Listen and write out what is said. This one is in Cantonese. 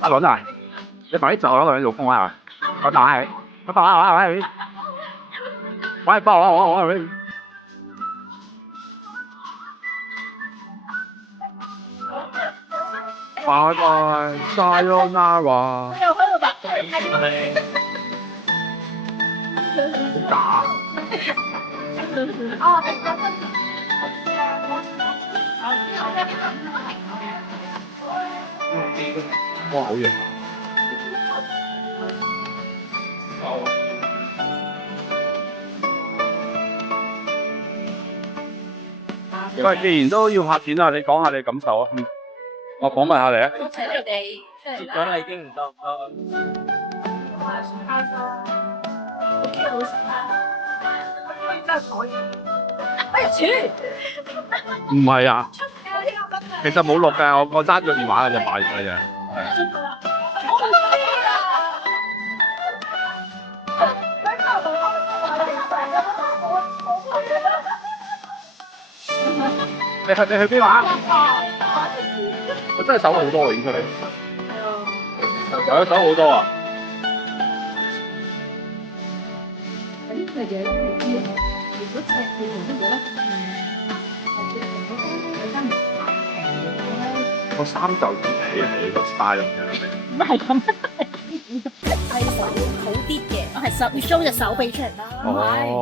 阿倫啊，你快啲走啦，你做工啊！我打你，我打你，我幫我。拜拜，Sayonara。又喺度白好假。哇，好型！喂，既然都要拍片啦，你講下你感受啊！我訪問下你啊。請你哋出嚟啦！咗啦已經唔得。好食啊！真係可以。哎呀，唔係啊，其實冇錄嘅，我揸住電話嘅就擺咗嘅啫。你去邊玩？我真係手好多啊，影出嚟。係啊，手好多啊。個衫就起個 style 唔係咁，係手好啲嘅，我係手要 show 隻手臂出嚟啦。哦。